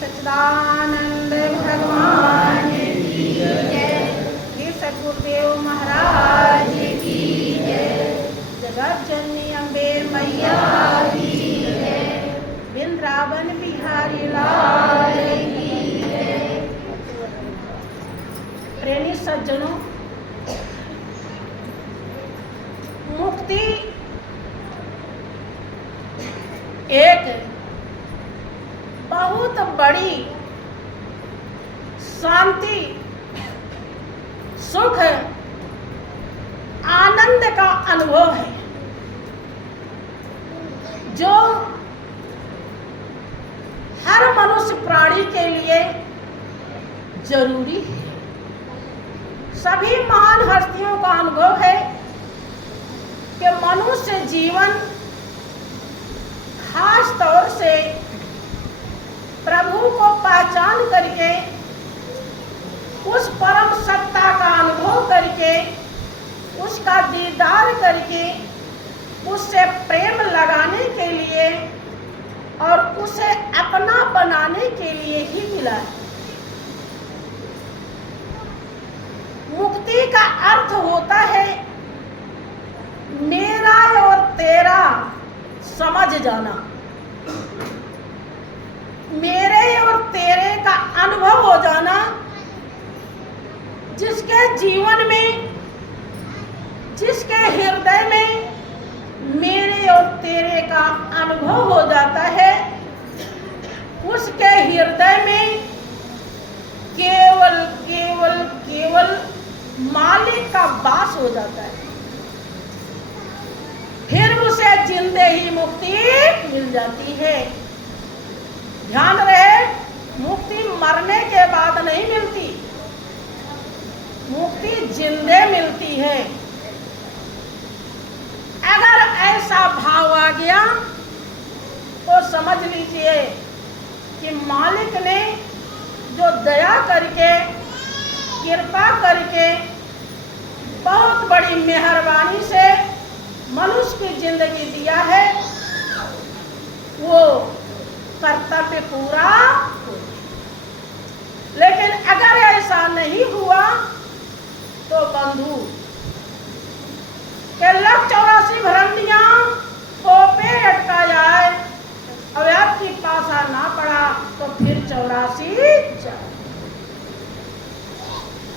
सच्चिदानंद भगवान की जय। श्री सद्गुरुदेव महाराज की जय। जगत जननी अम्बे मैया की जय। वृंदावन बिहारी लाल की जय। प्रेमी सज्जनों, मुक्ति एक बहुत बड़ी शांति, सुख, आनंद का अनुभव है जो हर मनुष्य प्राणी के लिए जरूरी है। सभी महान हस्तियों का अनुभव है कि मनुष्य जीवन खास तौर से प्रभु को पहचान करके, उस परम सत्ता का अनुभव करके, उसका दीदार करके, उससे प्रेम लगाने के लिए और उसे अपना बनाने के लिए ही मिला है। मुक्ति का अर्थ होता है मेरा और तेरा समझ जाना, मेरे और तेरे का अनुभव हो जाना। जिसके जीवन में, जिसके हृदय में मेरे और तेरे का अनुभव हो जाता है, उसके हृदय में केवल केवल केवल मालिक का वास हो जाता है। फिर उसे जिंदे ही मुक्ति मिल जाती है। ध्यान रहे, मुक्ति मरने के बाद नहीं मिलती, मुक्ति जिंदे मिलती है। अगर ऐसा भाव आ गया तो समझ लीजिए कि मालिक ने जो दया करके, कृपा करके, बहुत बड़ी मेहरबानी से मनुष्य की जिंदगी दिया है, वो कर्तव्य पूरा हो। लेकिन अगर ऐसा नहीं हुआ तो बंधु के लग 84 भरंडियां पोपे अटका जाए, अव्याप की पासा ना पड़ा तो फिर 84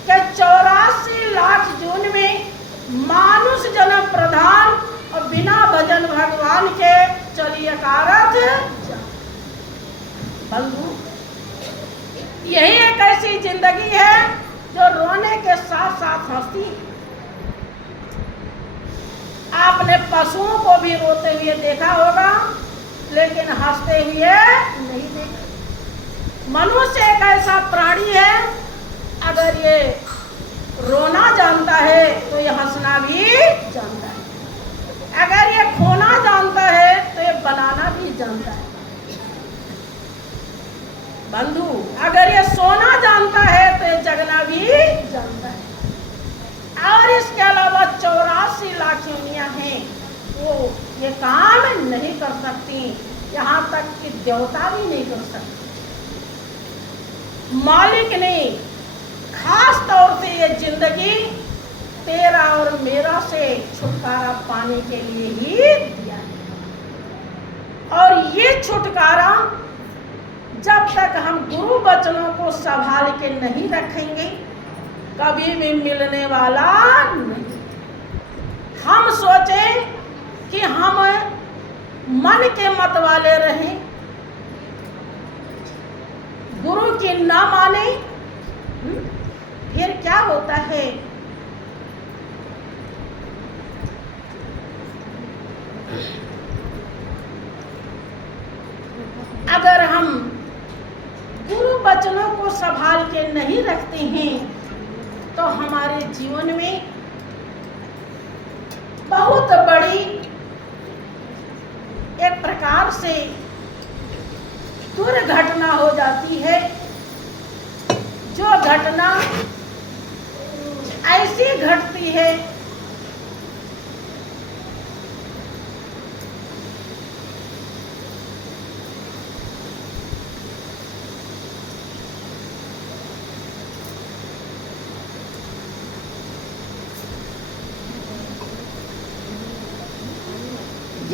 के 84 लाख जून में मानुष जन्म प्रधान और बिना भजन भगवान के चलिए कारथ बंधु। यही एक ऐसी जिंदगी है जो रोने के साथ साथ हंसती है। आपने पशुओं को भी रोते हुए देखा होगा, लेकिन हंसते हुए नहीं देखा। मनुष्य एक ऐसा प्राणी है, अगर ये रोना जानता है तो ये हंसना भी जानता है। अगर ये खोना जानता है तो ये बनाना भी जानता है। बंधु, अगर ये सोना जानता है तो ये जगना भी जानता है। और इसके अलावा 84 लाख योनियां हैं, वो ये काम नहीं कर सकती, यहाँ तक कि देवता भी नहीं कर सकती। मालिक ने खास तौर से ये जिंदगी तेरा और मेरा से छुटकारा पाने के लिए ही दिया है। और ये छुटकारा जब तक हम गुरु वचनों को संभाल के नहीं रखेंगे, कभी भी मिलने वाला नहीं। हम सोचें कि हम मन के मत वाले रहें, गुरु की ना माने, फिर क्या होता है? अगर हम गुरु वचनों को संभाल के नहीं रखते हैं तो हमारे जीवन में बहुत बड़ी एक प्रकार से दुर्घटना हो जाती है। जो घटना ऐसी घटती है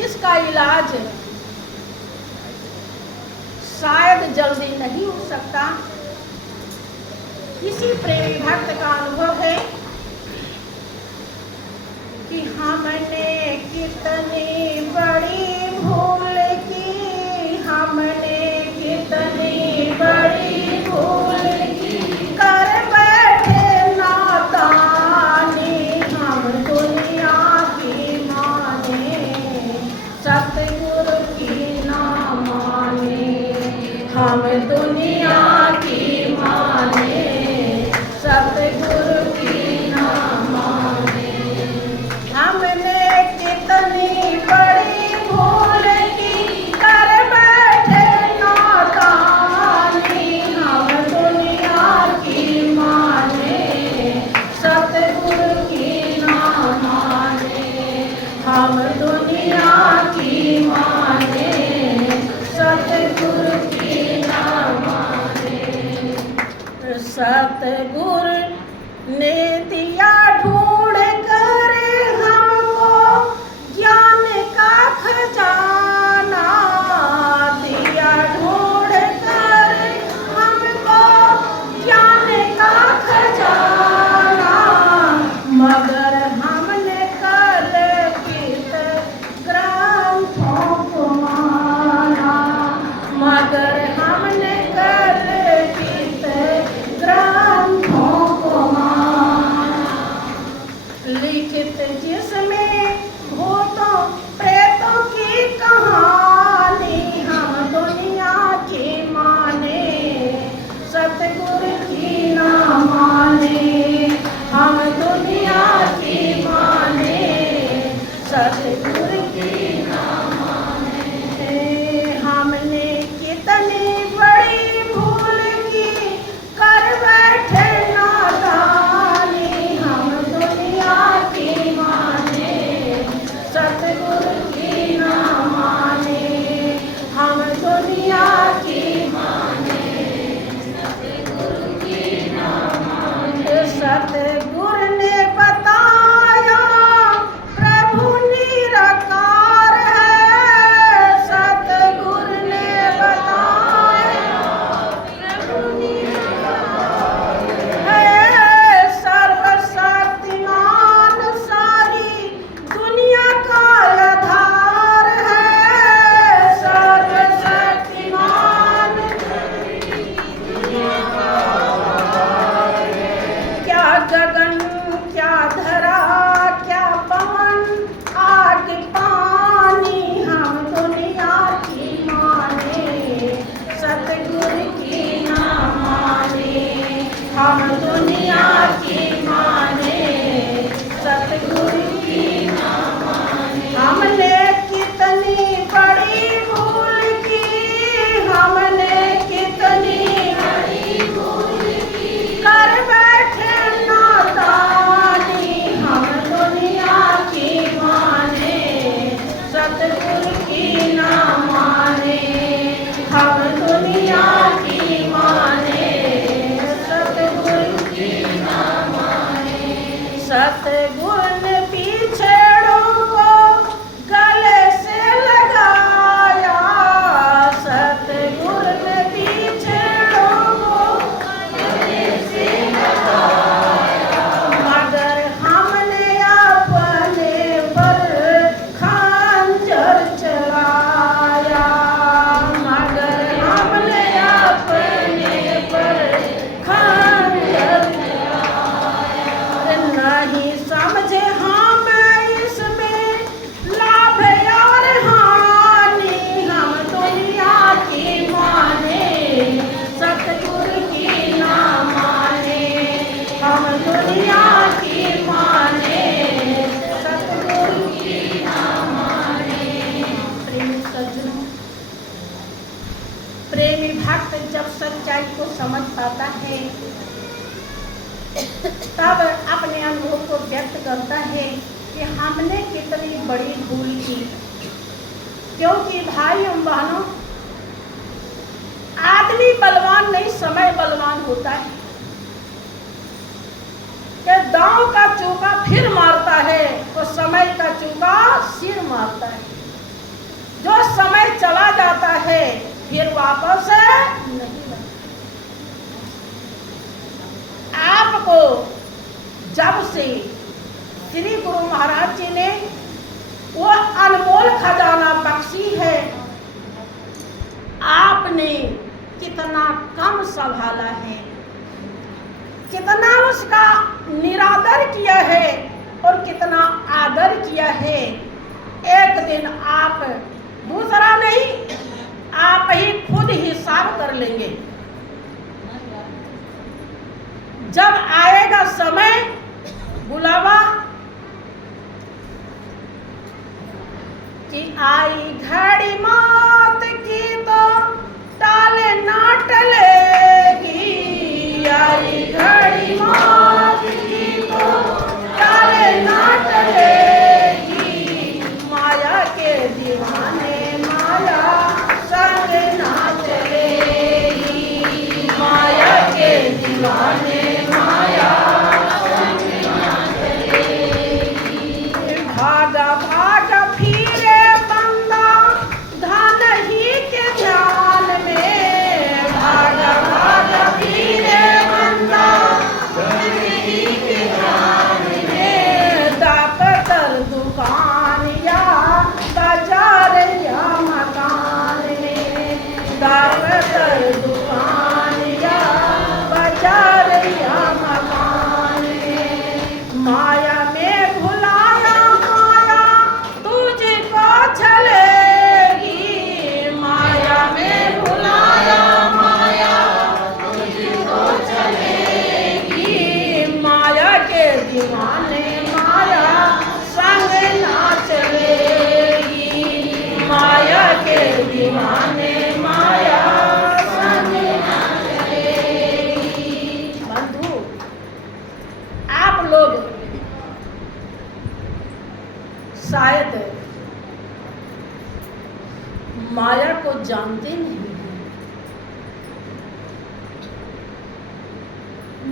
जिसका इलाज शायद जल्दी नहीं हो सकता। किसी प्रेमी भक्त का अनुभव है कि हमने कितनी बड़ी भूल की, हमने कितनी बड़ी भूल की, कर बैठे नादानी, हम दुनिया की माने, सतगुरु की ना माने, हम दुनिया की माने, सतगुरु की ना माने। हमने कितनी बड़ी भूल की, कर बैठे नादानी, हम दुनिया की माने, सतगुरु की ना माने, हम दुनिया की माने, सतगुरु की ना माने। सतगुरु ने दिया ढूंढ कर हमको ज्ञान का खजाना, दिया ढूंढ कर हमको ज्ञान का खजाना, मगर हमने कल्पित ग्रंथों को माना, मगर हमने कल्पित ग्रंथों को माना, लिखित जिसमें भूतों प्रेतों की कहानी, हम दुनिया की माने, सतगुरु की ना माने, हम दुनिया की माने, सतगुरु की ना माने। हमने कितनी बड़ी भूल की, कर बैठे नादानी, हम दुनिया की माने, सतगुरु की ना माने, हम दुनिया की माने, सतगुरु की ना माने। सतगुरु ने बताया प्रभु निराकार है, सतगुरु ने बताया प्रभु निराकार है, सर्वशक्तिमान सारी दुनिया का आधार है, सर्वशक्तिमान दुनिया का आधार है। क्या गगन क्या धरा क्या पवन आग पानी, हम दुनिया की माने, सतगुरु की ना माने, हम दुनिया की माने, सतगुरु की ना माने। हमने कितनी बड़ी भूल की, हमने कितनी बड़ी भूल की, कर बैठे नादानी, हम दुनिया की माने, सतगुरु की ना माने, हम दुनिया की माने, सतगुरु की ना माने। सतगुरु ने पीछेड़ों को गले से लगाया, सतगुरु ने पीछेड़ों को गले से लगाया, मगर हमने अपने पर खंजर चलाया, मगर हमने अपने पर खंजर चलाया। नहीं समझे हम इसमें लाभ और हानि, हम दुनिया की माने, सतगुरु की ना माने, हम दुनिया की माने, सतगुरु की ना माने। प्रेमी सज्जनों, प्रेमी भक्त जब सच्चाई को समझ पाता है तब अपने अनुभव को व्यक्त करता है कि हमने कितनी बड़ी भूल की। क्योंकि भाई एवं बहनों, आदमी बलवान नहीं, समय बलवान होता है। कि दांव का चूका फिर मारता है तो समय का चूका सिर मारता है। जो समय चला जाता है फिर वापस नहीं आता। आपको जब से श्री गुरु महाराज जी ने वो अनमोल खजाना बख्शी है, आपने कितना कम संभाला है, कितना उसका निरादर किया है और कितना आदर किया है। एक दिन आप, दूसरा नहीं, आप ही खुद हिसाब कर लेंगे। जब आएगा समय बुलावा कि आई घड़ी मौत की तो टाले ना टलेगी, आई घड़ी मौत की तो टाले ना टलेगी। माया के दीवाने माया संग ना चलेगी, माया के दीवाने माया संग ना चलेगी। भागा भागा फिरे बंदा धन ही के ध्यान में, भागा भागा फिरे बंदा धन ही के ध्यान में। दापतर दुकान या बाजार या मकान में, दापतर दुकान या बाजार या मकान में। माया में भुलाया माया तुझको चलेगी, माया में भुलाया माया तुझको चलेगी। माया के दीवाने माया संग ना चलेगी, माया के दीवाने माया संग ना चलेगी। बंधु, आप लोग शायद माया को जानते नहीं हैं।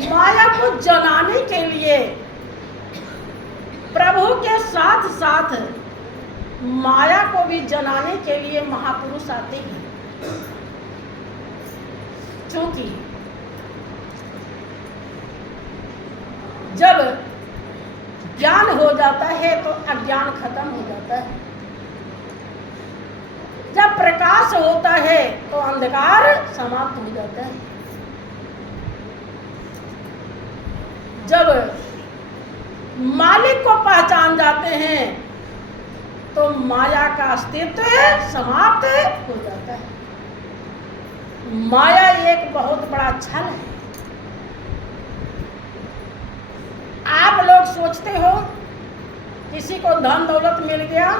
माया को जगाने के लिए प्रभु के साथ साथ माया को भी जगाने के लिए महापुरुष आते हैं। क्योंकि जब ज्ञान हो जाता है तो अज्ञान खत्म हो जाता है, जब प्रकाश होता है तो अंधकार समाप्त हो जाता है, जब मालिक को पहचान जाते हैं तो माया का अस्तित्व समाप्त हो जाता है। माया एक बहुत बड़ा छल है। आप लोग सोचते हो किसी को धन दौलत मिल गया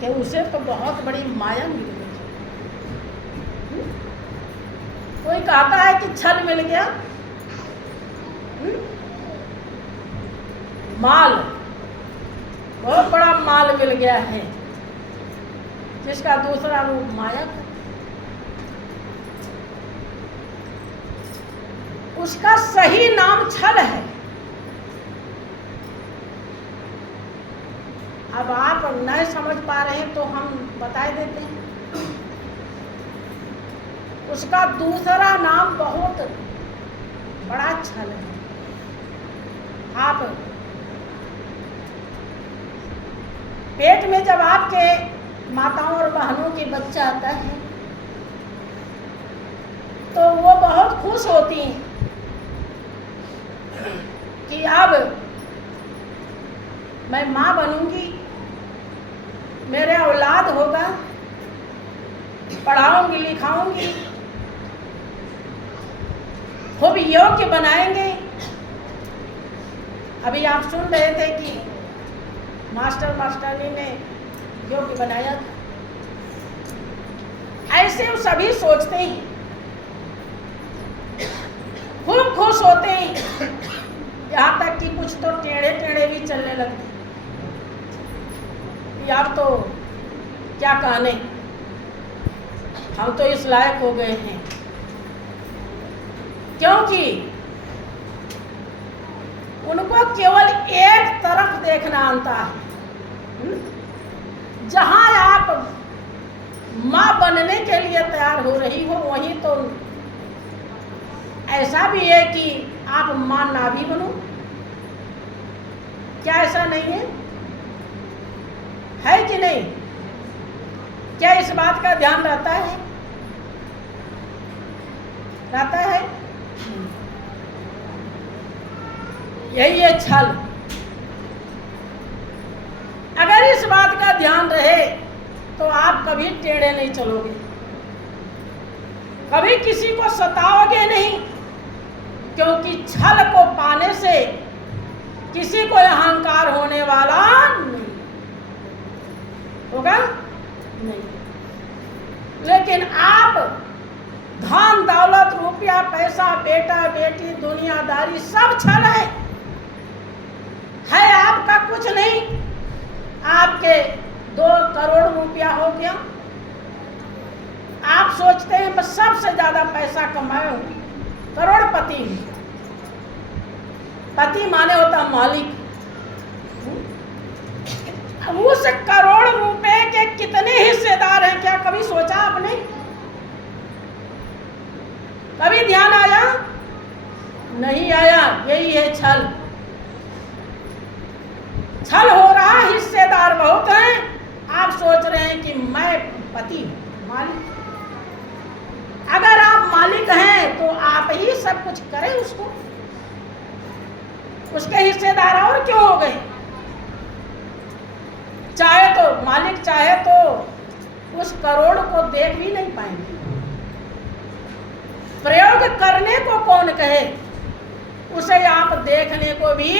कि उसे तो बहुत बड़ी माया मिल गई। कोई कहता है कि छल मिल गया, माल, बहुत बड़ा माल मिल गया है, जिसका दूसरा रूप माया था। उसका सही नाम छल है। अब आप नहीं समझ पा रहे हैं तो हम बता देते हैं। उसका दूसरा नाम बहुत बड़ा छल है। आप पेट में जब आपके माताओं और बहनों के बच्चा आता है तो वो बहुत खुश होती हैं कि अब मैं माँ बनूंगी, मेरे औलाद होगा, पढ़ाऊंगी लिखाऊंगी, खूब योग्य बनाएंगे। अभी आप सुन रहे थे कि मास्टर मास्टरनी ने योग्य बनाया था। ऐसे वो सभी सोचते हैं, खूब खुश होते हैं, यहाँ तक कि कुछ तो टेढ़े टेढ़े भी चलने लगते। यार तो क्या कहने, हम तो इस लायक हो गए हैं। क्योंकि उनको केवल एक तरफ देखना आता है। जहां आप मां बनने के लिए तैयार हो रही हो वहीं तो ऐसा भी है कि आप मां ना भी बनो। क्या ऐसा नहीं है कि नहीं? क्या इस बात का ध्यान रहता है? रहता है? यही है छल। अगर इस बात का ध्यान रहे तो आप कभी टेढ़े नहीं चलोगे, कभी किसी को सताओगे नहीं, क्योंकि छल को पाने से किसी को अहंकार होने वाला नहीं होगा नहीं। लेकिन आप धन दौलत रुपया पैसा बेटा बेटी दुनियादारी सब छल है आपका कुछ नहीं। आपके 2 करोड़ रुपया हो गया, आप सोचते हैं बस सबसे ज्यादा पैसा कमाए हूं, करोड़पति हूं। पति माने होता मालिक। उस करोड़ रुपए के कितने हिस्सेदार हैं, क्या कभी सोचा आपने? कभी ध्यान आया? नहीं आया। यही है छल। छल हो रहा, हिस्सेदार बहुत हैं। आप सोच रहे हैं कि मैं पति मालिक। अगर आप मालिक हैं तो आप ही सब कुछ करें उसको, उसके हिस्सेदार और क्यों हो गए? चाहे तो मालिक चाहे तो उस करोड़ को देख भी नहीं पाएंगे। प्रयोग करने को कौन कहे, उसे आप देखने को भी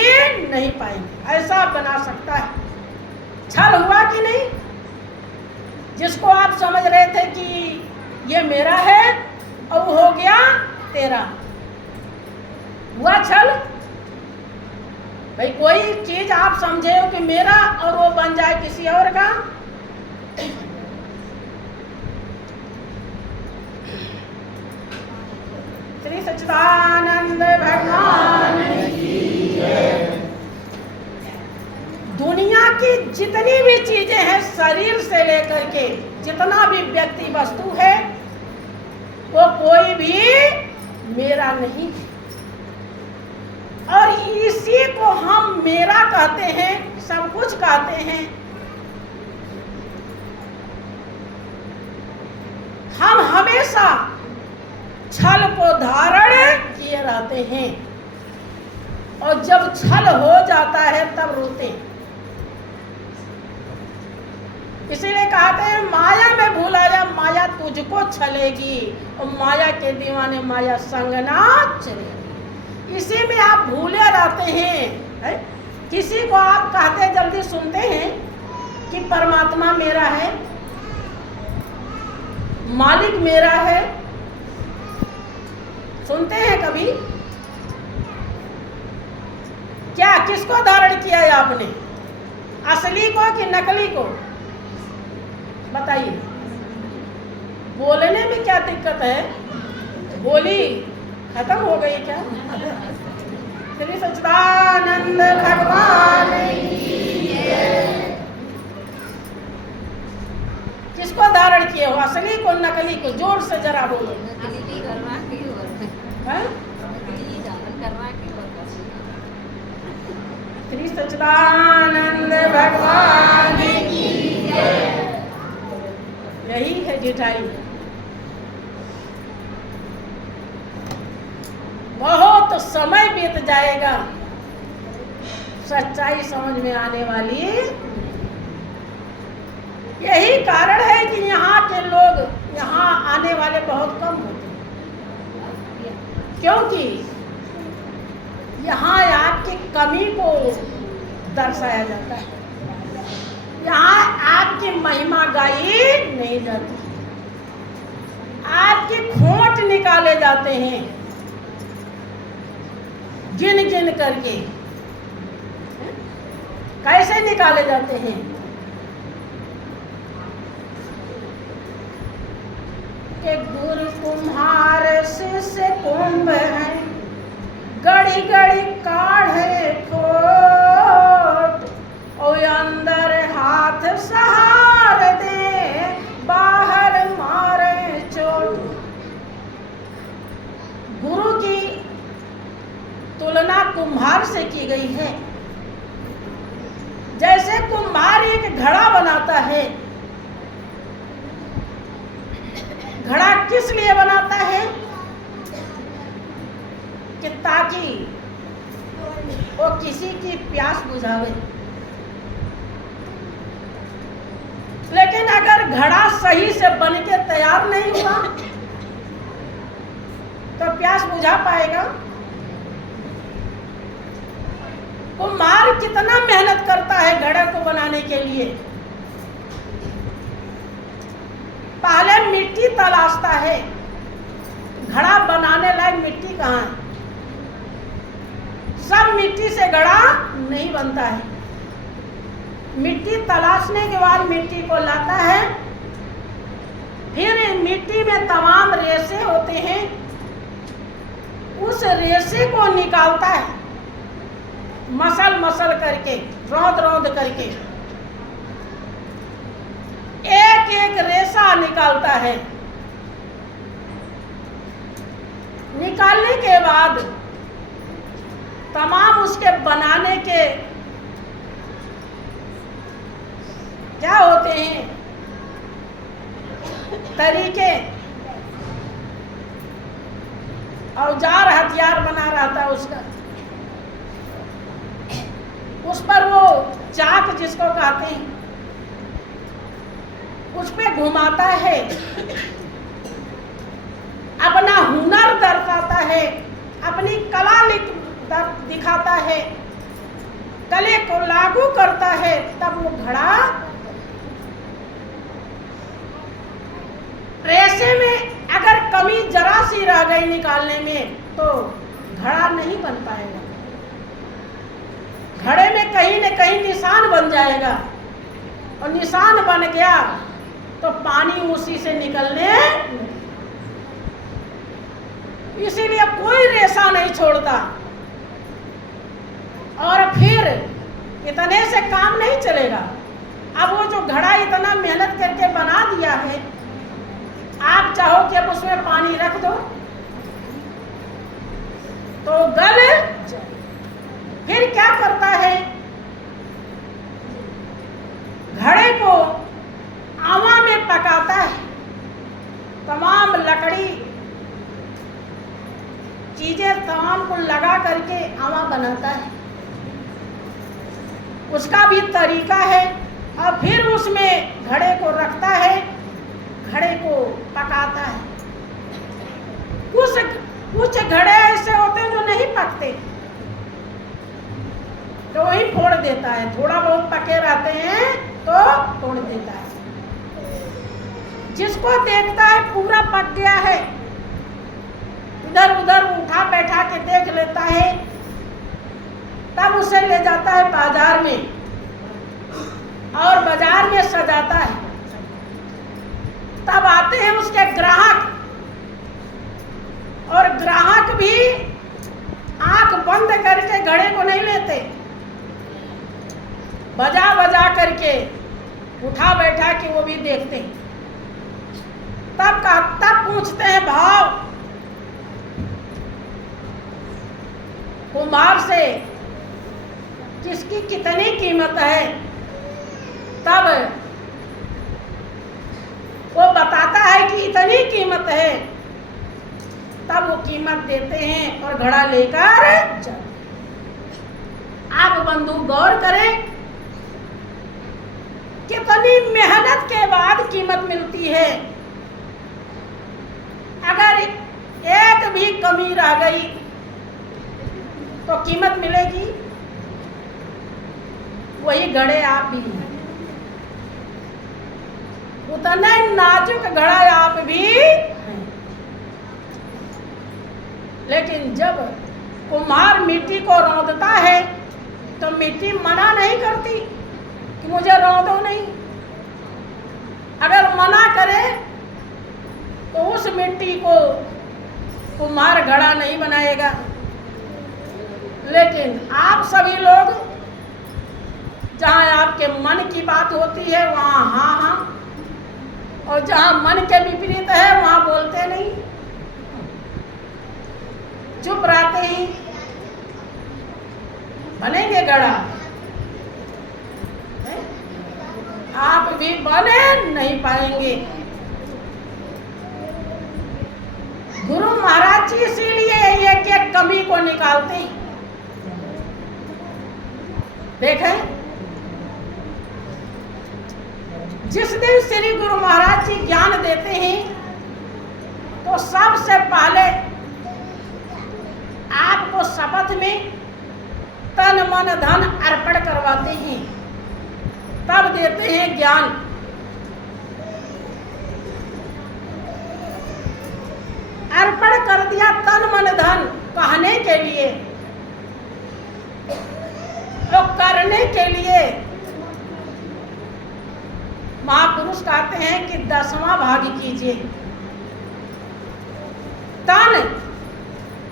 नहीं पाएंगे। ऐसा बना सकता है। छल हुआ कि नहीं? जिसको आप समझ रहे थे कि ये मेरा है और हो गया तेरा, हुआ छल? भाई कोई चीज आप समझे हो कि मेरा और वो बन जाए किसी और का। श्री सच्चिदानंद भगवान की जय। दुनिया की जितनी भी चीजें हैं, शरीर से लेकर के जितना भी व्यक्ति वस्तु है, वो कोई भी मेरा नहीं है। और इसी को हम मेरा कहते हैं, सब कुछ कहते हैं। हम हमेशा छल को धारण किए रहते हैं और जब छल हो जाता है तब रोते हैं। इसीलिए कहते हैं माया में भूला जा, माया तुझको छलेगी और माया के दीवाने माया संग ना चलेगी। इसी में आप भूले रहते हैं, है? किसी को आप कहते जल्दी सुनते हैं कि परमात्मा मेरा है, मालिक मेरा है, सुनते हैं कभी? क्या किसको धारण किया है आपने, असली को कि नकली को? बताइए। बोलने में क्या दिक्कत है? बोली खत्म हो गई क्या? श्री सच्चिदानंद भगवान की जय। किसको धारण किए हो, असली को नकली को? जोर से जरा बोलो। श्री सच्चिदानंद भगवान की जय। यही है जिठाई। बहुत समय बीत जाएगा, सच्चाई समझ में आने वाली। यही कारण है कि यहाँ के लोग यहाँ आने वाले बहुत कम होते हैं, क्योंकि यहाँ आपकी कमी को दर्शाया जाता है। यहाँ आपकी महिमा गाई नहीं जाती, आपकी खोट निकाले जाते हैं गिन गिन करके। कैसे निकाले जाते हैं? कि गुरु कुम्हार शिष्य कुंभ है, गड़ी गड़ी काढ़े खोट और अंदर हाथ सहारा कुम्हार से की गई है। जैसे कुम्हार एक घड़ा बनाता है, घड़ा किस लिए बनाता है? कि ताकि वो किसी की प्यास बुझावे। लेकिन अगर घड़ा सही से बन के तैयार नहीं हुआ तो प्यास बुझा पाएगा? कुम्हार कितना मेहनत करता है घड़े को बनाने के लिए। पहले मिट्टी तलाशता है, घड़ा बनाने लायक मिट्टी कहाँ है? सब मिट्टी से घड़ा नहीं बनता है। मिट्टी तलाशने के बाद मिट्टी को लाता है, फिर मिट्टी में तमाम रेशे होते हैं, उस रेशे को निकालता है, मसल मसल करके, रौंद रौंद करके एक एक रेशा निकालता है। निकालने के बाद तमाम उसके बनाने के क्या होते हैं तरीके, औजार हथियार बना रहता है उसका, उस पर वो चाक जिसको कहते हैं उस पे घुमाता है, अपना हुनर दर्शाता है, अपनी कला दिखाता है, कले को लागू करता है, तब वो घड़ा रेशे में अगर कमी जरा सी रह गई निकालने में तो घड़ा नहीं बन पाएगा। घड़े में कहीं न कहीं निशान बन जाएगा, और निशान बन गया तो पानी उसी से निकलने, इसीलिए कोई रेशा नहीं छोड़ता। और फिर इतने से काम नहीं चलेगा। अब वो जो घड़ा इतना मेहनत करके बना दिया है, आप चाहो कि अब उसमें पानी रख दो तो गल, फिर क्या करता है? घड़े को आवा में पकाता है, तमाम लकड़ी चीजें तमाम को लगा करके आवा बनाता है, उसका भी तरीका है। और फिर उसमें घड़े को रखता है, घड़े को पकाता है। कुछ घड़े ऐसे होते हैं जो नहीं पकते, तो वही फोड़ देता है, थोड़ा बहुत पके रहते हैं तो तोड़ देता है। जिसको देखता है पूरा पक गया है, इधर उधर उठा बैठा के देख लेता है, तब उसे ले जाता है बाजार में और बाजार में सजाता है। तब आते हैं उसके ग्राहक, और ग्राहक भी आंख बंद करके घड़े को नहीं लेते, बजा बजा करके उठा बैठा के वो भी देखते हैं। तब पूछते हैं भाव कुम्हार से, किसकी कितनी कीमत है? तब वो बताता है कि इतनी कीमत है, तब वो कीमत देते हैं और घड़ा लेकर चल। आप बंधु गौर करें, कितनी मेहनत के बाद कीमत मिलती है। अगर एक भी कमी रह गई तो कीमत मिलेगी? वही घड़े आप भी हैं, उतना नाजुक घड़ा आप भी हैं। लेकिन जब कुम्हार मिट्टी को रौंदता है तो मिट्टी मना नहीं करती कि मुझे रौंदो नहीं। अगर मना करे तो उस मिट्टी को कुम्हार घड़ा नहीं बनाएगा। लेकिन आप सभी लोग, जहाँ आपके मन की बात होती है वहाँ हाँ हाँ, और जहाँ मन के विपरीत है वहाँ बोलते नहीं, चुप रहते हैं। बनेंगे गड़ा? आप भी बने नहीं पाएंगे। गुरु महाराज जी इसीलिए एक एक कमी को निकालते हैं। देखें, जिस दिन श्री गुरु महाराज जी ज्ञान देते हैं तो सबसे पहले आपको शपथ में तन मन धन अर्पण करवाते हैं, तब देते हैं ज्ञान। अर्पण कर दिया तन मन धन कहने के लिए, तो करने के लिए महापुरुष कहते हैं कि 10वां भाग कीजिए। तन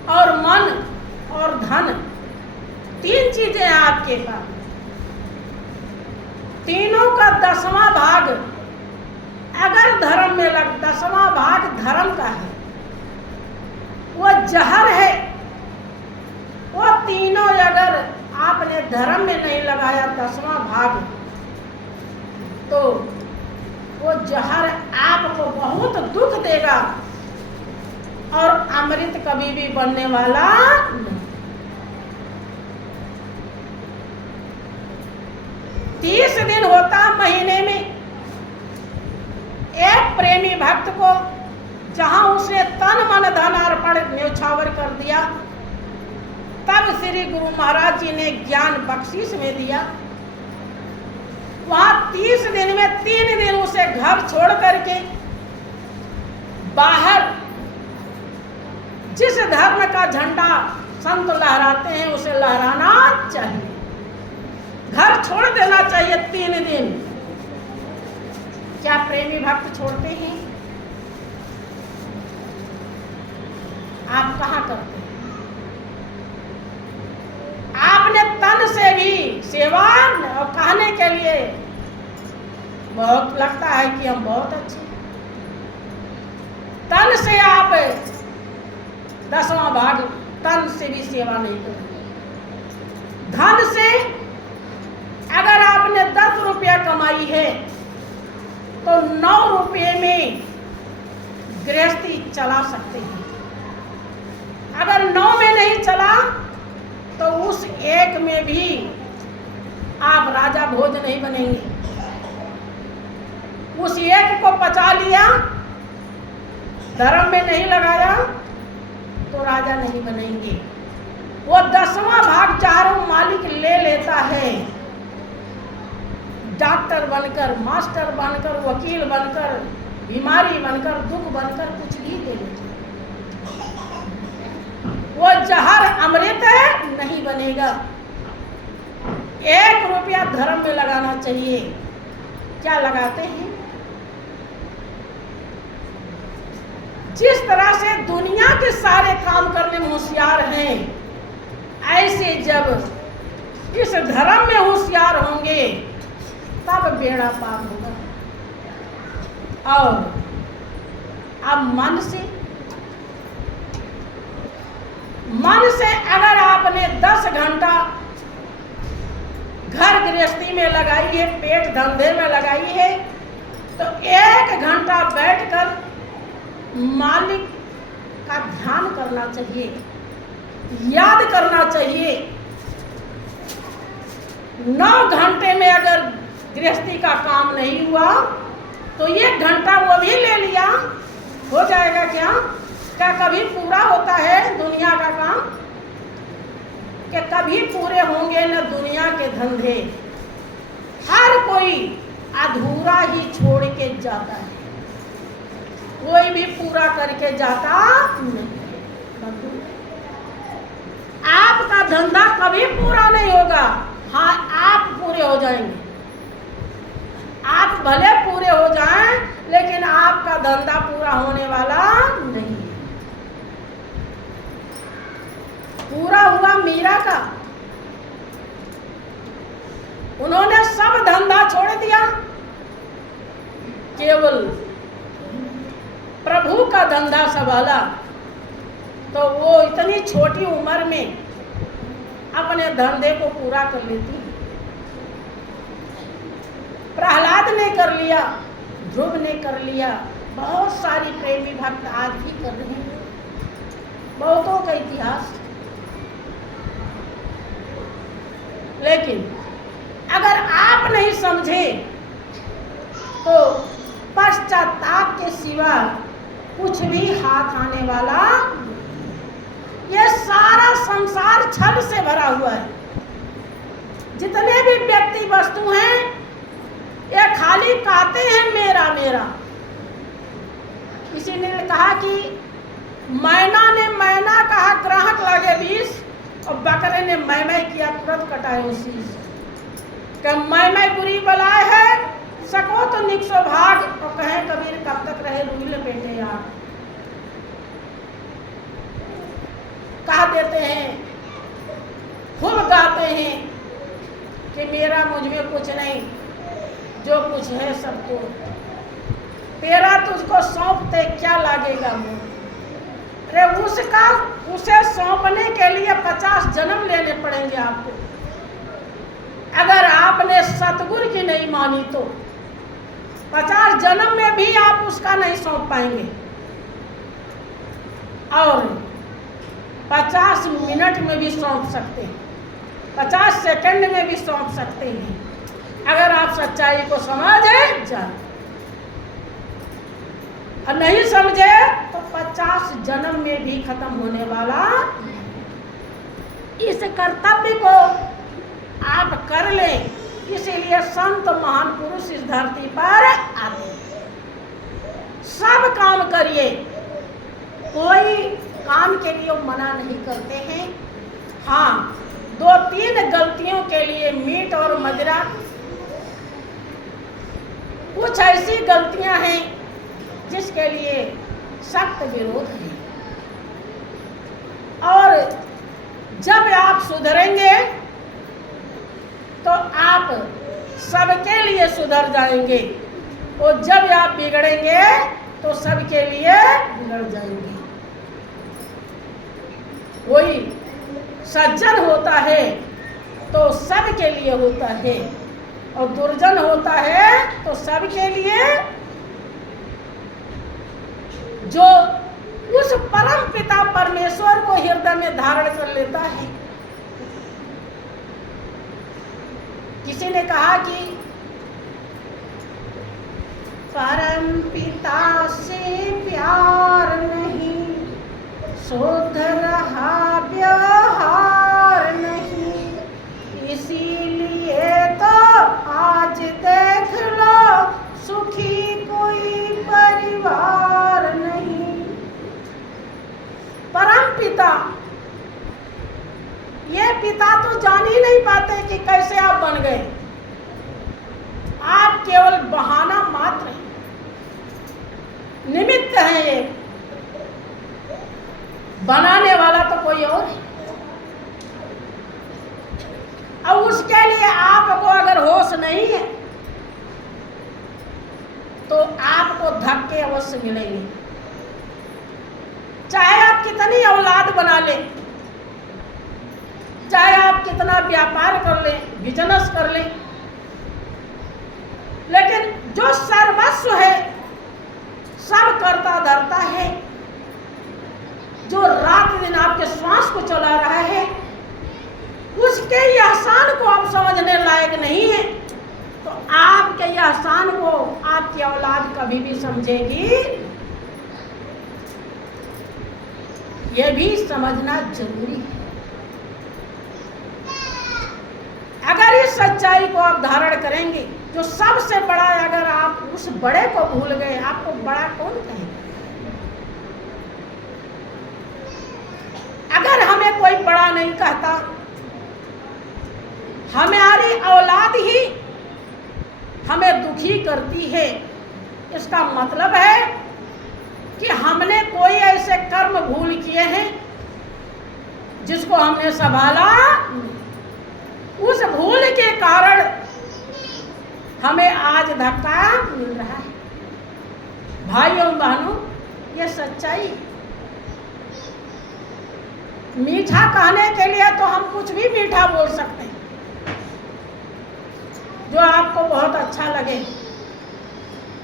और मन और धन, 3 चीजें हैं आपके पास। तीनों का 10वां भाग अगर धर्म में 10वां भाग धर्म का है, वो जहर है। वो तीनों अगर आपने धर्म में नहीं लगाया 10वां भाग, तो वो जहर आपको बहुत दुख देगा और अमृत कभी भी बनने वाला नहीं। 30 दिन होता महीने में। एक प्रेमी भक्त को जहां उसने तन मन धन अर्पण न्यौछावर कर दिया, तब श्री गुरु महाराज जी ने ज्ञान बख्शीश में दिया। वहां 30 दिन में 3 दिन उसे घर छोड़ करके बाहर जिस धर्म का झंडा संत लहराते हैं उसे लहराना चाहिए। घर छोड़ देना चाहिए 3 दिन। क्या प्रेमी भक्त छोड़ते हैं? आप कहाँ करते हैं? आपने तन से भी सेवा और कहने के लिए बहुत लगता है कि हम बहुत अच्छे। तन से आप 10वां भाग तन से भी सेवा नहीं करेंगे। धन से अगर आपने 10 रुपया कमाई है तो 9 रुपये में गृहस्थी चला सकते हैं। अगर 9 में नहीं चला तो उस 1 में भी आप राजा भोज नहीं बनेंगे। उस 1 को पचा लिया, धर्म में नहीं लगाया तो राजा नहीं बनेंगे। वो 10वां भाग चारों मालिक ले लेता है। डॉक्टर बनकर, मास्टर बनकर, वकील बनकर, बीमारी बनकर, दुख बनकर, कुछ भी ले लेता। वो जहर अमृत नहीं बनेगा। 1 रुपया धर्म में लगाना चाहिए। क्या लगाते हैं? जिस तरह से दुनिया के सारे काम करने में होशियार हैं, ऐसे जब इस धर्म में होशियार होंगे तब बेड़ा पार होगा। और अब मन से अगर आपने 10 घंटा घर गृहस्थी में लगाई है, पेट धंधे में लगाई है, तो 1 घंटा बैठकर मालिक का ध्यान करना चाहिए, याद करना चाहिए। 9 घंटे में अगर गृहस्थी का काम नहीं हुआ तो 1 घंटा वो भी ले लिया, हो जाएगा क्या? क्या कभी पूरा होता है दुनिया का काम? कि कभी पूरे होंगे न दुनिया के धंधे। हर कोई अधूरा ही छोड़ के जाता है, कोई भी पूरा करके जाता नहीं। आपका धंधा कभी पूरा नहीं होगा। हाँ, आप पूरे हो जाएंगे। आप भले पूरे हो जाएं, लेकिन आपका धंधा पूरा होने वाला नहीं है। पूरा हुआ मीरा का, उन्होंने सब धंधा छोड़ दिया, केवल प्रभु का धंधा संभाला। तो वो इतनी छोटी उम्र में अपने धंधे को पूरा कर लेती है। प्रहलाद ने कर लिया, ध्रुव ने कर लिया, बहुत सारी प्रेमी भक्त आज भी कर रहे हैं, बहुतों का इतिहास। लेकिन अगर आप नहीं समझे तो पश्चाताप के सिवा कुछ भी हाथ आने वाला। ये सारा संसार छल से भरा हुआ है। जितने भी व्यक्ति वस्तु हैं ये खाली कहते हैं मेरा मेरा। किसी ने कहा कि मैना ने मैना कहा ग्राहक लगे 20 और बकरे ने मैं किया तुरंत कटाए उसी से। मैं बुरी बलाए है सको तो निकसो भाग, और कहे कबीर कब तक रहे रूई लपेटे यार। कह देते हैं, खूब गाते हैं कि मेरा मुझ में कुछ नहीं, जो कुछ है सब तो तेरा, तुझको सौंपते क्या लागेगा मुझे। अरे उसे सौंपने के लिए 50 जन्म लेने पड़ेंगे आपको। अगर आपने सतगुरु की नहीं मानी तो 50 जन्म में भी आप उसका नहीं सौंप पाएंगे, और 50 मिनट में भी सौंप सकते हैं, 50 सेकंड में भी सौंप सकते हैं, अगर आप सच्चाई को समझ जाए। और नहीं समझे तो 50 जन्म में भी खत्म होने वाला। इस कर्तव्य को आप कर लें, इसीलिए संत महान पुरुष इस धरती पर आते हैं। सब काम करिए, कोई काम के लिए मना नहीं करते हैं। हाँ, 2-3 गलतियों के लिए मीट और मदिरा, कुछ ऐसी गलतियां हैं जिसके लिए सख्त विरोध है। और जब आप सुधरेंगे तो आप सबके लिए सुधर जाएंगे, और जब आप बिगड़ेंगे तो सबके लिए बिगड़ जाएंगे। कोई सज्जन होता है तो सबके लिए होता है, और दुर्जन होता है तो सबके लिए। जो उस परम पिता परमेश्वर को हृदय में धारण कर लेता है। किसी ने कहा कि परम पिता से प्यार नहीं, शुद्ध रहा व्यवहार नहीं, इसीलिए तो आज देख लो सुखी कोई परिवार नहीं। परम पिता, ये पिता तो जान ही नहीं पाते कि कैसे आप बन गए। आप केवल बहाना मात्र हैं, निमित्त हैं। ये बनाने वाला तो कोई और है। और उसके लिए आपको अगर होश नहीं है तो आपको धक्के अवश्य मिलेंगे। चाहे आप कितनी औलाद बना लें, चाहे आप कितना व्यापार कर लें, बिजनेस कर लें, लेकिन जो सर्वस्व है, सब करता धरता है, जो रात दिन आपके श्वास को चला रहा है, उसके एहसान को आप समझने लायक नहीं है, तो आपके एहसान को आपकी औलाद कभी भी समझेगी। यह भी समझना जरूरी है। अगर इस सच्चाई को आप धारण करेंगे, जो सबसे बड़ा है, अगर आप उस बड़े को भूल गए, आपको बड़ा कौन कहेगा? अगर हमें कोई बड़ा नहीं कहता, हमारी औलाद ही हमें दुखी करती है, इसका मतलब है कि हमने कोई ऐसे कर्म भूल किए हैं जिसको हमने संभाला। उस भूल के कारण हमें आज धक्का मिल रहा है। भाइयों बहनों, ये सच्चाई। मीठा कहने के लिए तो हम कुछ भी मीठा बोल सकते हैं जो आपको बहुत अच्छा लगे।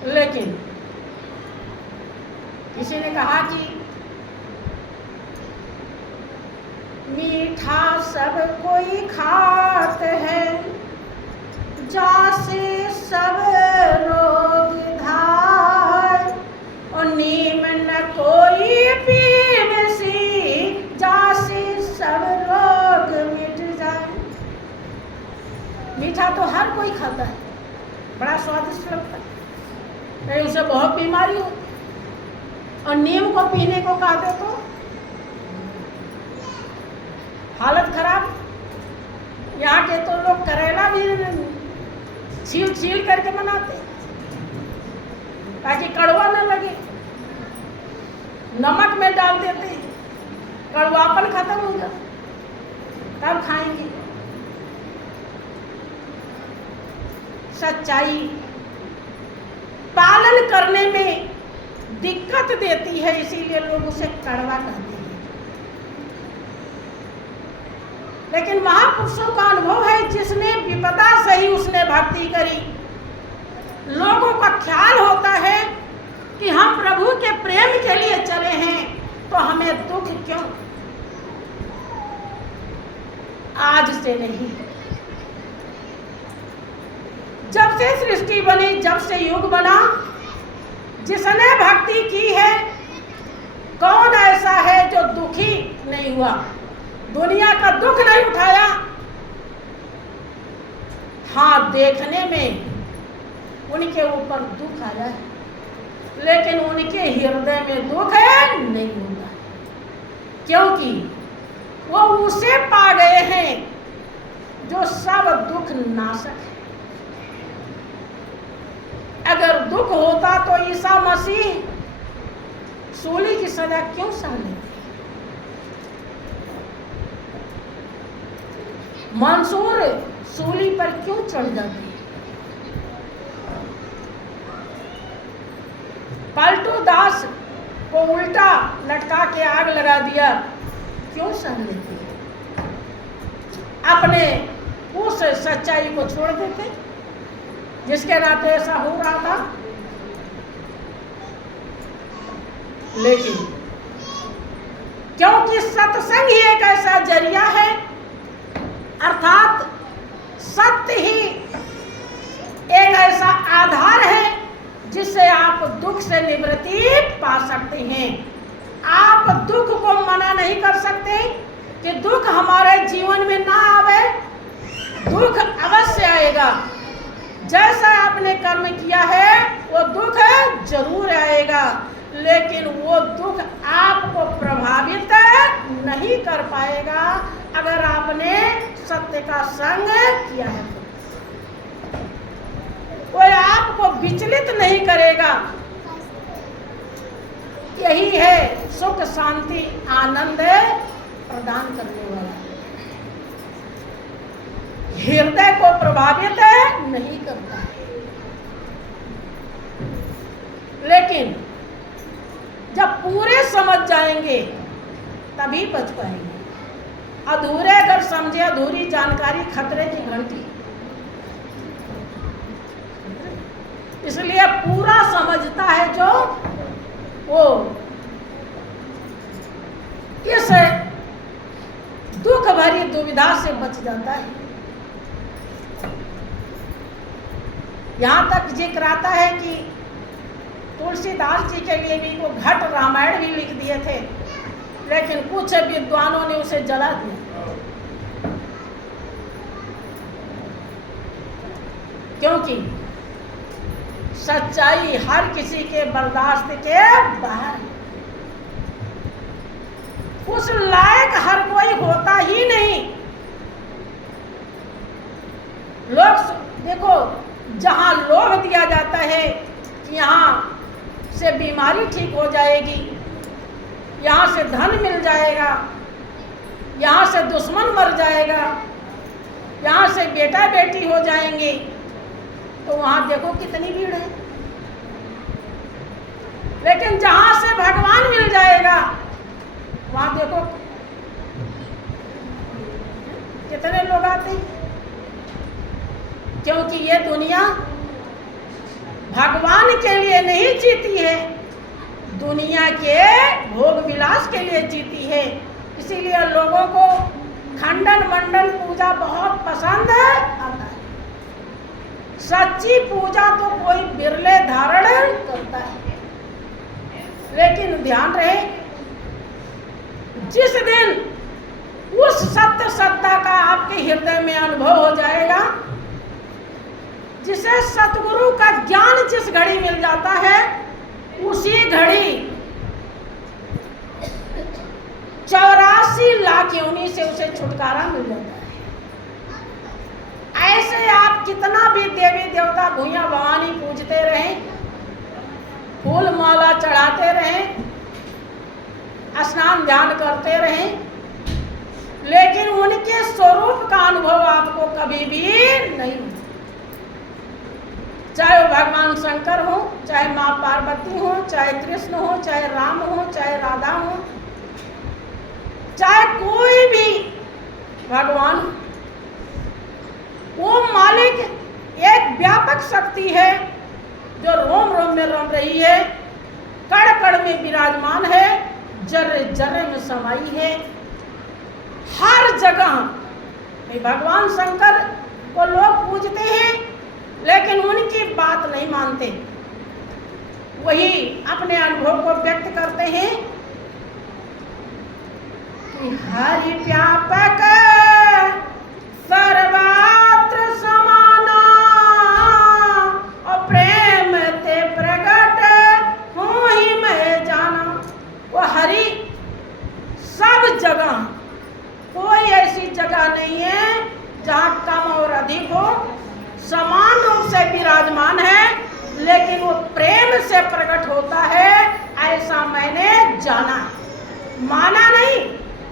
लेकिन किसी ने कहा कि मीठा सब कोई खाते हैं, जासे सब रोग धार, और नीम न कोई पीवसी, जासे सब रोग मिट जाए। मीठा तो हर कोई खाता है, बड़ा स्वादिष्ट लगता है, नहीं उसे बहुत बीमारी हो। और नीम को पीने को कहते तो हालत खराब। यहाँ के तो लोग करेला भी छील छील करके बनाते ताकि कड़वा न लगे, नमक में डाल देते, कड़वापन खत्म हो जाए तब खाएंगे। सच्चाई पालन करने में दिक्कत देती है, इसीलिए लोग उसे कड़वा कहते हैं। लेकिन महापुरुषों का अनुभव है, जिसने विपदा से ही उसने भक्ति करी। लोगों का ख्याल होता है कि हम प्रभु के प्रेम के लिए चले हैं तो हमें दुख क्यों। आज से नहीं, जब से सृष्टि बनी, जब से युग बना, जिसने भक्ति की है, कौन ऐसा है जो दुखी नहीं हुआ, दुनिया का दुख नहीं उठाया। हाँ, देखने में उनके ऊपर दुख आया है, लेकिन उनके हृदय में दुख नहीं होता, क्योंकि वो उसे पा गए हैं जो सब दुख नाशक है। अगर दुख होता तो ईसा मसीह सूली की सजा क्यों सह लेते? मंसूर सूली पर क्यों चढ़ जाते? पलटू दास को उल्टा लटका के आग लगा दिया, क्यों सह लेते? अपने उस सच्चाई को छोड़ देते जिसके नाते ऐसा हो रहा था। लेकिन क्योंकि सत्संग ही एक ऐसा जरिया है, अर्थात सत्य ही एक ऐसा आधार है जिससे आप दुख से निवृत्ति पा सकते हैं। आप दुख को मना नहीं कर सकते कि दुख हमारे जीवन में ना आवे, दुख अवश्य आएगा। जैसा आपने कर्म किया है वो दुख जरूर आएगा, लेकिन वो दुख आपको प्रभावित नहीं कर पाएगा अगर आपने सत्य का संग किया है। वो आपको विचलित नहीं करेगा। यही है सुख, शांति, आनंद प्रदान करने वाला, हृदय को प्रभावित नहीं करता। लेकिन जब पूरे समझ जाएंगे तभी बच पाएंगे। अधूरे अगर समझे, अधूरी जानकारी खतरे की घंटी। इसलिए पूरा समझता है जो वो इस दुख भरी दुविधा से बच जाता है। यहाँ तक जिक्र आता है कि तुलसीदास जी के लिए भी वो घट रामायण भी लिख दिए थे, लेकिन कुछ विद्वानों ने उसे जला दिया, क्योंकि सच्चाई हर किसी के बर्दाश्त के बाहर है। उस लायक हर कोई होता ही नहीं। लोग देखो, जहां लोभ दिया जाता है कि यहाँ से बीमारी ठीक हो जाएगी, यहाँ से धन मिल जाएगा, यहाँ से दुश्मन मर जाएगा, यहाँ से बेटा बेटी हो जाएंगे, तो वहाँ देखो कितनी भीड़ है। लेकिन जहाँ से भगवान मिल जाएगा वहाँ देखो कितने लोग आते हैं? क्योंकि ये दुनिया भगवान के लिए नहीं जीती है, दुनिया के भोग विलास के लिए जीती है। इसीलिए लोगों को खंडन मंडन पूजा बहुत पसंद आता है। सच्ची पूजा तो कोई बिरले धारण करता है। लेकिन ध्यान रहे, जिस दिन उस सत्य सत्ता का आपके हृदय में अनुभव हो जाएगा, जिसे सतगुरु का ज्ञान जिस घड़ी मिल जाता है, उसी घड़ी 84 लाख योनि से उसे छुटकारा मिल जाता है। ऐसे आप कितना भी देवी देवता भूया भवानी पूजते रहें, फूल माला चढ़ाते रहें, स्नान ध्यान करते रहें, लेकिन उनके स्वरूप का अनुभव आपको कभी भी नहीं होता। चाहे वो भगवान शंकर हो, चाहे माँ पार्वती हो, चाहे कृष्ण हो, चाहे राम हो, चाहे राधा हो, चाहे कोई भी भगवान, वो मालिक एक व्यापक शक्ति है जो रोम रोम में रम रही है, कण कण में विराजमान है, जर्रे जर्रे में समाई है, हर जगह। भगवान शंकर को लोग पूजते हैं लेकिन उनकी बात नहीं मानते, वही अपने अनुभव को व्यक्त करते हैं कि हरि व्यापक सर्वत्र समाना और प्रेम ते प्रगट हो ही मैं जाना। वो हरि सब जगह, कोई ऐसी जगह नहीं है जहाँ कम और अधिक हो, समान रूप से विराजमान है, लेकिन वो प्रेम से प्रकट होता है, ऐसा मैंने जाना है। माना नहीं,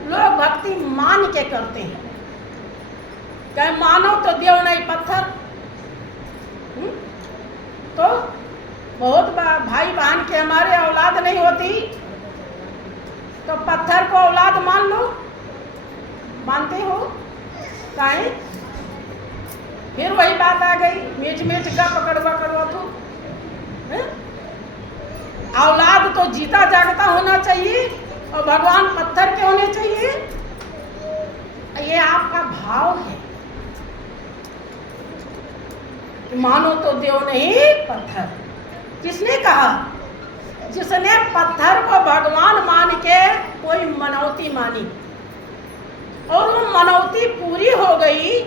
लोग भक्ति मान के करते हैं। कहे मानो तो देव नहीं पत्थर। तो बहुत भाई बहन के हमारे औलाद नहीं होती तो पत्थर को औलाद मान लो, मानते हो? काहे? फिर वही बात आ गई, मीठ मीठ का पकड़वा करवा तो औलाद तो जीता जागता होना चाहिए और भगवान पत्थर के होने चाहिए। ये आपका भाव है। मानो तो देव नहीं पत्थर। किसने कहा? जिसने पत्थर को भगवान मान के कोई मनौती मानी और वो मनौती पूरी हो गई,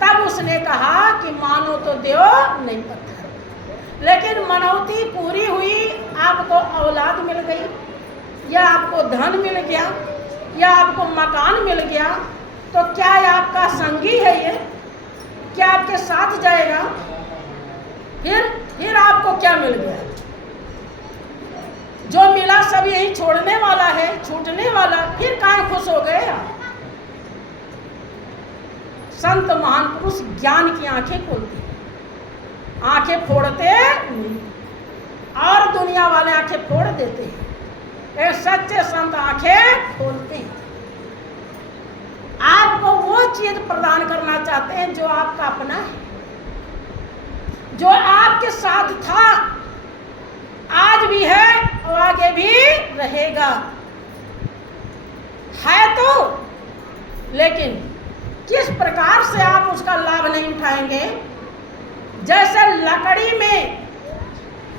तब उसने कहा कि मानो तो देव नहीं पत्थर। लेकिन मनौती पूरी हुई, आपको औलाद मिल गई, या आपको धन मिल गया, या आपको मकान मिल गया, तो क्या आपका संगी है ये? क्या आपके साथ जाएगा? फिर आपको क्या मिल गया? जो मिला सब यही छोड़ने वाला है, छूटने वाला। फिर कहाँ खुश हो गए आप? संत महान पुरुष ज्ञान की आंखें खोलते हैं, आंखें फोड़ते नहीं, और दुनिया वाले आंखें फोड़ देते हैं। सच्चे संत आंखें खोलते हैं। आपको वो चीज प्रदान करना चाहते हैं जो आपका अपना है, जो आपके साथ था, आज भी है और आगे भी रहेगा। है तो, लेकिन किस प्रकार से आप उसका लाभ नहीं उठाएंगे? जैसे लकड़ी में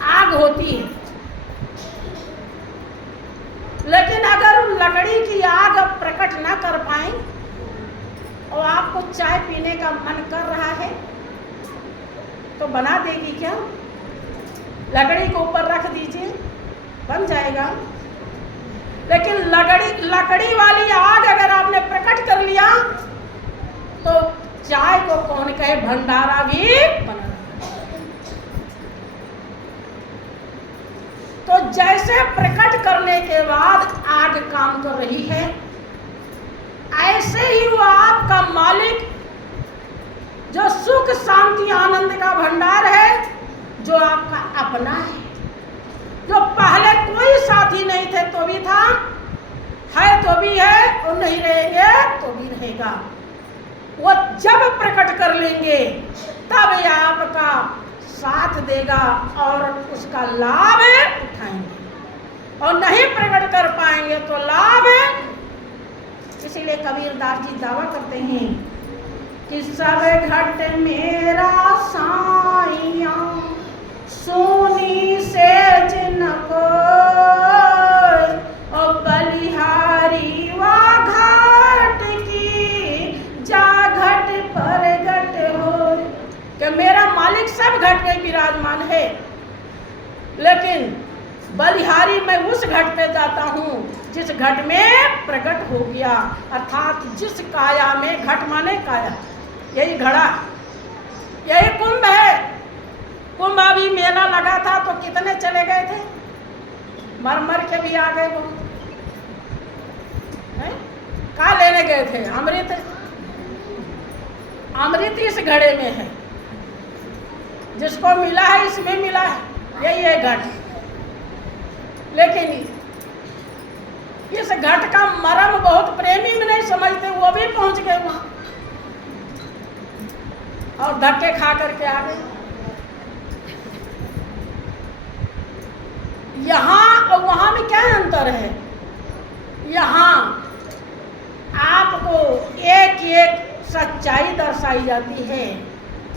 आग होती है, लेकिन अगर लकड़ी की आग प्रकट ना कर पाए और आपको चाय पीने का मन कर रहा है तो बना देगी क्या? लकड़ी को ऊपर रख दीजिए, बन जाएगा। लेकिन लकड़ी वाली आग अगर आपने प्रकट कर लिया तो चाय को कौन कहे भंडारा भी बना। तो जैसे प्रकट करने के बाद आग काम कर रही है, ऐसे ही वो आपका मालिक जो सुख शांति आनंद का भंडार है, जो आपका अपना है, जो पहले कोई साथी नहीं थे तो भी था, है तो भी है, और नहीं रहेंगे तो भी रहेगा। वो जब प्रकट कर लेंगे तब ये आपका साथ देगा और उसका लाभ उठाएंगे, और नहीं प्रकट कर पाएंगे तो लाभ। इसीलिए कबीरदास जी दावा करते हैं कि सब घट मेरा साइया सोनी से जिनको और बलिहारी वा घाट की जा घट पर घट हो, कि मेरा मालिक सब घट में विराजमान है, लेकिन बलिहारी मैं उस घट पे जाता हूँ जिस घट में प्रकट हो गया, अर्थात जिस काया में, घट माने काया, यही घड़ा, यही कुंभ है। कुंभ अभी मेला लगा था तो कितने चले गए थे, मर मर के भी आ गए बहुत। कहाँ लेने गए थे? अमृत। अमृत इस घड़े में है, जिसको मिला है इसमें मिला है, यही है घट। लेकिन इस घट का मर्म बहुत प्रेमी में नहीं समझते, वो भी पहुंच गए वहां और धक्के खा करके आ गए। यहाँ और वहां में क्या अंतर है? यहाँ आपको एक एक सच्चाई दर्शाई जाती है,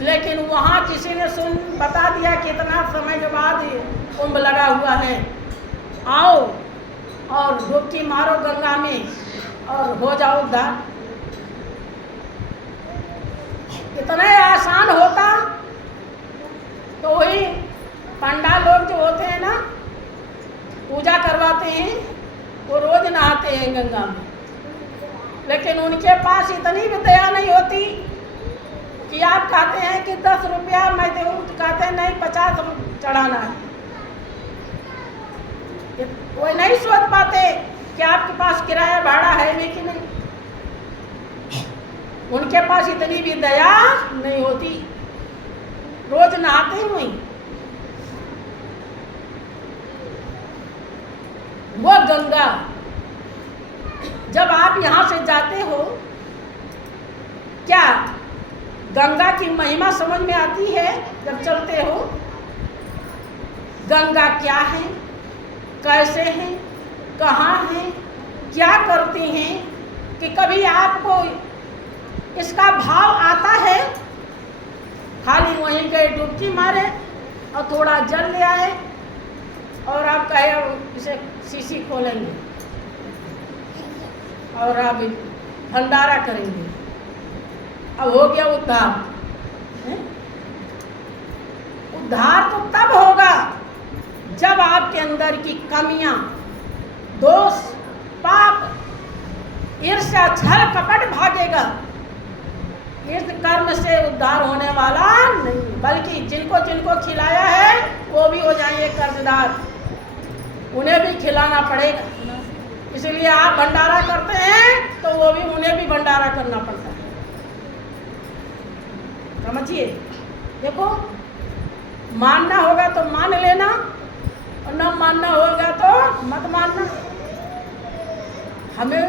लेकिन वहाँ किसी ने बता दिया कितना समय के बाद कुंभ लगा हुआ है, आओ और डुबकी मारो गंगा में और हो जाओ उद्धार। इतना आसान होता तो वही पंडा लोग जो होते हैं ना, पूजा करवाते हैं, वो रोज नहाते हैं गंगा में, लेकिन उनके पास इतनी भी दया नहीं होती कि आप कहते हैं कि 10 रुपया मैं दूँ, तो कहते हैं नहीं 50 चढ़ाना है। वो नहीं सोच पाते कि आपके पास किराया भाड़ा है भी कि नहीं, उनके पास इतनी भी दया नहीं होती, रोज नहाते हुए। वो गंगा जब आप यहाँ से जाते हो, क्या गंगा की महिमा समझ में आती है? जब चलते हो गंगा क्या है, कैसे हैं, कहाँ हैं, क्या करती हैं, कि कभी आपको इसका भाव आता है? खाली वहीं गए डुबकी मारे और थोड़ा जल ले आए और आप कहे इसे शीशी खोलेंगे और आप भंडारा करेंगे, अब हो गया उद्धार। उद्धार तो तब होगा जब आपके अंदर की कमियां, दोष, पाप, ईर्ष्या, छल, कपट भागेगा। इस कर्म से उद्धार होने वाला नहीं, बल्कि जिनको जिनको खिलाया है वो भी हो जाएंगे कर्जदार, उन्हें भी खिलाना पड़ेगा। इसलिए आप भंडारा करते हैं तो वो भी, उन्हें भी भंडारा करना पड़ता है। समझिए, देखो, मानना होगा तो मान लेना और न मानना होगा तो मत मानना। हमें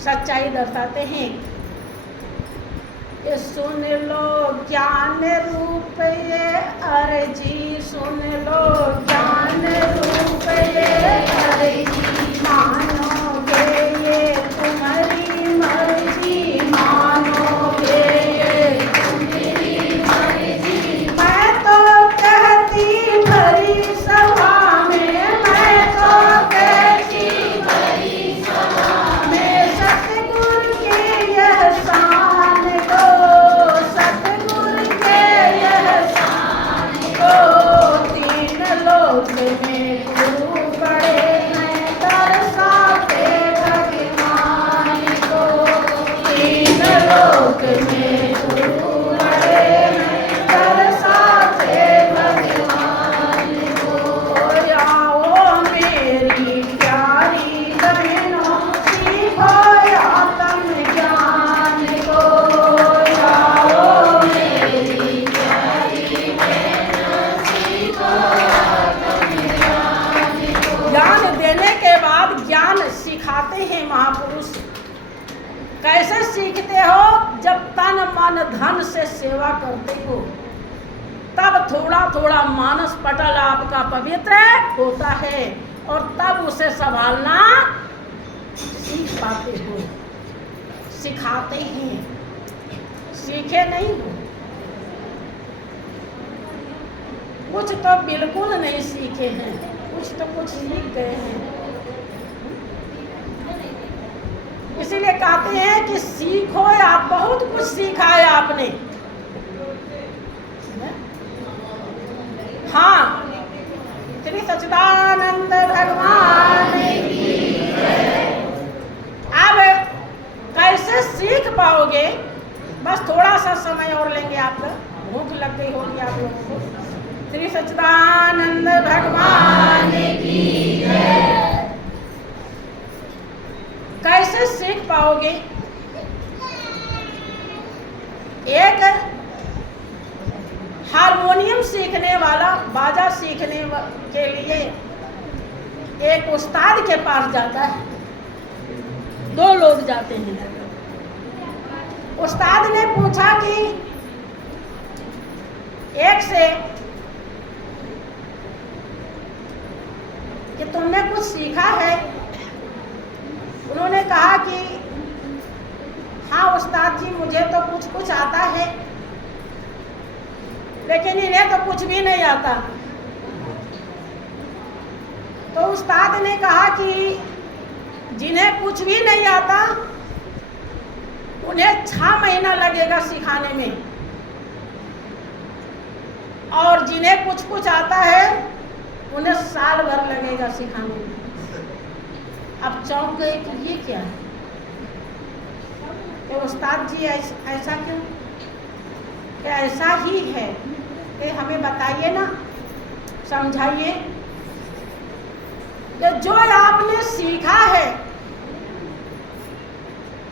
सच्चाई दर्शाते हैं। ये सुन लो ज्ञान रूप ये अर्जी, सुन लो ज्ञान रूप ये अर्जी, मानोगे ये तुम्हारी मर्जी, मानोगे ये तुम्हारी मर्जी। मैं तो कहती भरी सभा में, मैं तो कहती भरी सभा में, सतगुरु के यह शान को, सतगुरु के यह शान को, तीन लोक में गुरु बड़े हैं दर्शाते भगवान को, तीन लोक में गुरु बड़े हैं दर्शाते भगवान को। आओ मेरी प्यारी बहनों, सीखो आत्म ज्ञान को, आओ मेरी प्यारी बहनों, सीखो आत्म ज्ञान को। ज्ञान देने के बाद ज्ञान सिखाते हैं महापुरुष। कैसे सीखते हो? जब तन मन धन से सेवा करते हो, तब थोड़ा थोड़ा मानस पटल आपका पवित्र होता है और तब उसे संभालना सीख पाते हो। सिखाते हैं, सीखे नहीं हो। कुछ तो बिल्कुल नहीं सीखे हैं, कुछ तो कुछ सीख गए हैं। इसीलिए कहते हैं कि सीखो, या बहुत कुछ सीखा है आपने। हाँ, श्री सच्चिदानंद भगवान की जय। अब कैसे सीख पाओगे? बस थोड़ा सा समय और लेंगे आपका, भूख लग गई होगी आप लोगों को। श्री सच्चिदानंद भगवान की जय। कैसे सीख पाओगे? एक हारमोनियम सीखने वाला, बाजा सीखने के लिए एक उस्ताद के पास जाता है। दो लोग जाते हैं। उस्ताद ने पूछा कि एक से कि तुमने कुछ सीखा है? उन्होंने कहा कि हाँ उस्ताद जी, मुझे तो कुछ कुछ आता है, लेकिन इन्हें तो कुछ भी नहीं आता। तो उस्ताद ने कहा कि जिन्हें कुछ भी नहीं आता उन्हें 6 महीना लगेगा सिखाने में, और जिन्हें कुछ कुछ आता है उन्हें साल भर लगेगा सिखाने में। अब चौंक गए कि ये क्या है? तो उस्ताद जी ऐसा क्यों? क्या ऐसा ही है? ये हमें बताइए ना, समझाइए। कि जो आपने सीखा है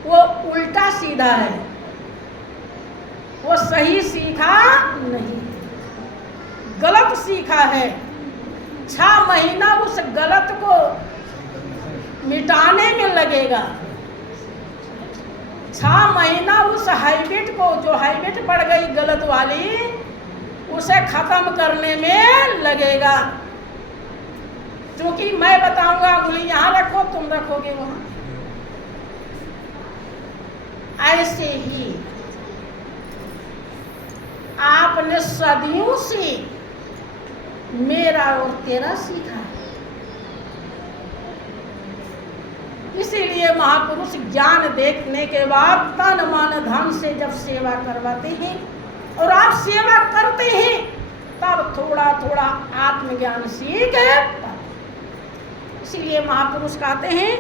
वो उल्टा सीधा है, वो सही सीखा नहीं, गलत सीखा है। 6 महीना उस गलत को मिटाने में लगेगा। 6 महीना उस हैबिट को, जो हैबिट पड़ गई गलत वाली, उसे खत्म करने में लगेगा। क्योंकि मैं बताऊंगा उंगली यहाँ रखो, तुम रखोगे वहां। ऐसे ही आपने सदियों से मेरा और तेरा सीखा है। इसीलिए महापुरुष ज्ञान देखने के बाद तन मन धन से जब सेवा करवाते हैं और आप सेवा करते हैं, तब थोड़ा थोड़ा आत्मज्ञान सीख है। इसीलिए महापुरुष कहते हैं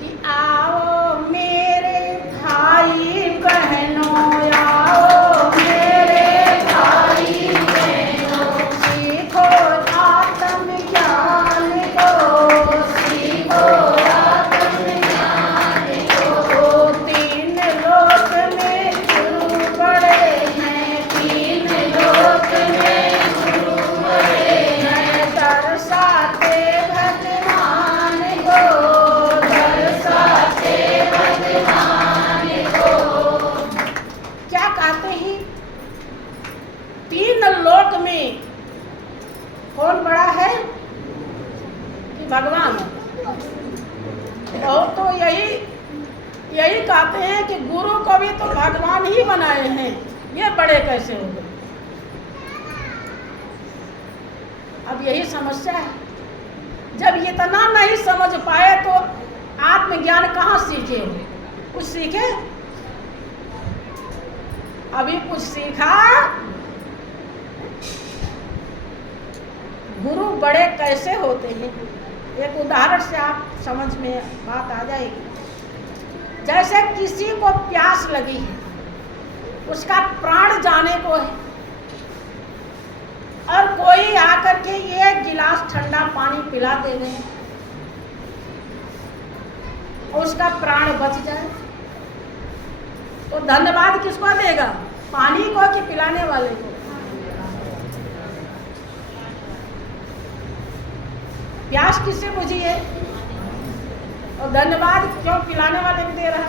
कि आओ मेरे भाई बहनों, आओ मेरे भाई बहनों, सीखो आत्मज्ञान को, सीखो आत्मज्ञान को। 3 लोक में गुरु बड़े हैं, 3 लोक में गुरु बड़े हैं। दर्शाते भगवान को, दर्शाते भगवान को। क्या कहते हैं? 3 लोक में कौन बड़ा है? कि भगवान। और तो यही कहते हैं कि गुरु को भी तो भगवान ही बनाए हैं, ये बड़े कैसे हो गए? अब यही समस्या है। जब इतना नहीं समझ पाए तो आत्मज्ञान कहाँ सीखे? कुछ सीखे? अभी कुछ सीखा? गुरु बड़े कैसे होते हैं? एक उदाहरण से आप समझ में बात आ जाएगी। जैसे किसी को प्यास लगी है, उसका प्राण जाने को है, और कोई आकर के 1 गिलास ठंडा पानी पिला दे रहे हैं और उसका प्राण बच जाए, तो धन्यवाद किसको देगा? पानी को कि पिलाने वाले को? प्यास किससे बुझी है? और धन्यवाद क्यों पिलाने वाले को दे रहा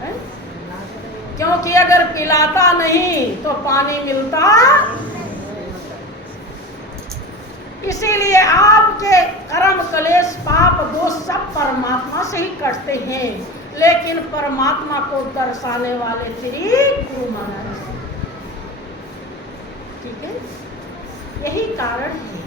है? क्योंकि अगर पिलाता नहीं तो पानी मिलता। इसीलिए आपके कर्म कलेश पाप दोष सब परमात्मा से ही कटते हैं, लेकिन परमात्मा को दर्शाने वाले श्री गुरु महाराज। ठीक है, यही कारण है